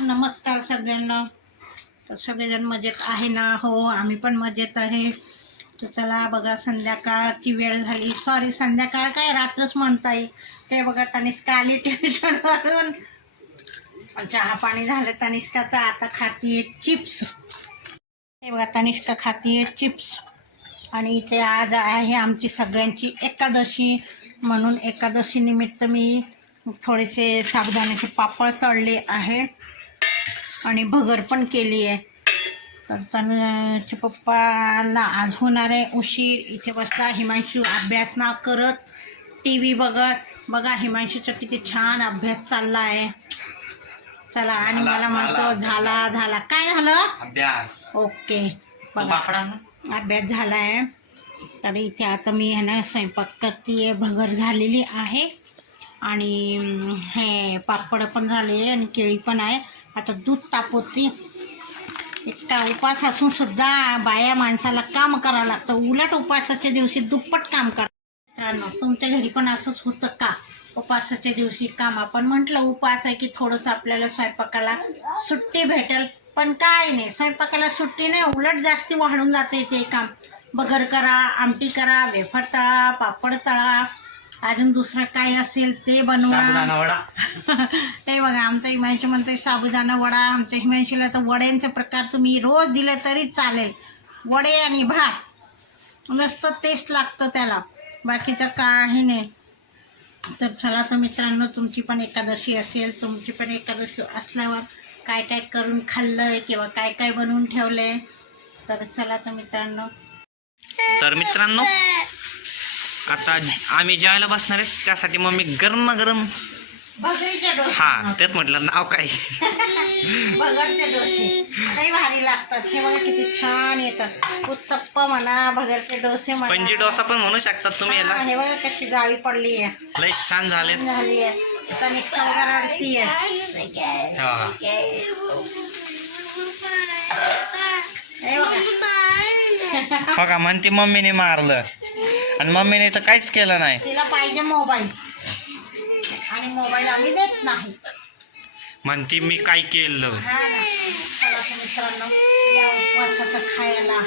नमस्कार सगळ्यांना. तर सगळेजण मजेत आहे ना? हो आम्ही पण मजेत आहे. तर चला बघा संध्याकाळची वेळ झाली. सॉरी संध्याकाळ काय रात्रच म्हणता येईल ते बघा तनिष्का आली ट्युशनवरून चहा पाणी झालं तनिष्काचं आता खातीये चिप्स. हे बघा तनिष्का खातीये चिप्स. आणि इथे आज आहे आमची सगळ्यांची एकादशी. म्हणून एकादशी निमित्त मी थोडेसे साबुदाण्याचे पापड तळले आहे. आणि भगर पण केली आहे. तर तनुचे पप्पाला आज होणार आहे उशीर. इथे बसला हिमांशू अभ्यास ना करत. टी व्ही बघत. बघा हिमांशूचा किती छान अभ्यास चालला आहे. चला आणि मला म्हणतो झाला. झाला काय झालं? अभ्यास. ओके. बघा. अभ्यास झाला आहे तर इथे आता मी ह्यानं स्वयंपाक करते भगर झालेली आहे. आणि हे पापड पण झाले आणि केळी पण आहे. आता दूध तापवते. इतका उपास असून सुद्धा बाया माणसाला काम करावं लागतं. उलट उपासाच्या दिवशी दुप्पट काम करा. मित्रांनो तुमच्या घरी पण असंच होतं का? उपासाच्या दिवशी काम. आपण म्हटलं उपास आहे की थोडंसं आपल्याला स्वयंपाकाला सुट्टी भेटेल. पण काय नाही स्वयंपाकाला सुट्टी नाही. उलट जास्ती वाढून जाते ते काम. बगर करा आमटी करा वेफर तळा पापड तळा अजून दुसरं काय असेल ते बनवा. वडा. ते बघा आमच्या हिमांशू म्हणते साबुदाणा वडा. आमच्या हिमांशूला तर वड्यांचे प्रकार तुम्ही रोज दिले तरी चालेल. वडे आणि भात. नुसतं तेच लागतं त्याला. बाकीचं काही नाही. तर चला तर मित्रांनो तुमची पण एकादशी असेल तुमची पण एकादशी असल्यावर काय काय करून खाल्लंय किंवा काय काय बनवून ठेवलंय तर चला तर मित्रांनो. तर मित्रांनो आता आम्ही जेवायला बसणार आहे त्यासाठी मग मी गरम गरम हा त्यात म्हटलं नाव काय? भगरचे डोसे. भारी लागतात. हे बघा किती छान येतात. उत्तप्प म्हणा भगरचे डोसे म्हणा. पंजी डोसा पण म्हणू शकतात तुम्ही हा, याला. हे बघा कशी जाळी पडली आहे. लई छान झाले झाली आहे. तनिष्का वगैरे रडती आहे. हे. बघा म्हणते मम्मीने मारलं. आणि मम्मीने तर काहीच केलं नाही. तिला पाहिजे मोबाईल. आणि मोबाईल आम्ही देत नाही. म्हणते मी काय केलं? हा ना. चला तर मित्रांनो या उपवासाचं खायला.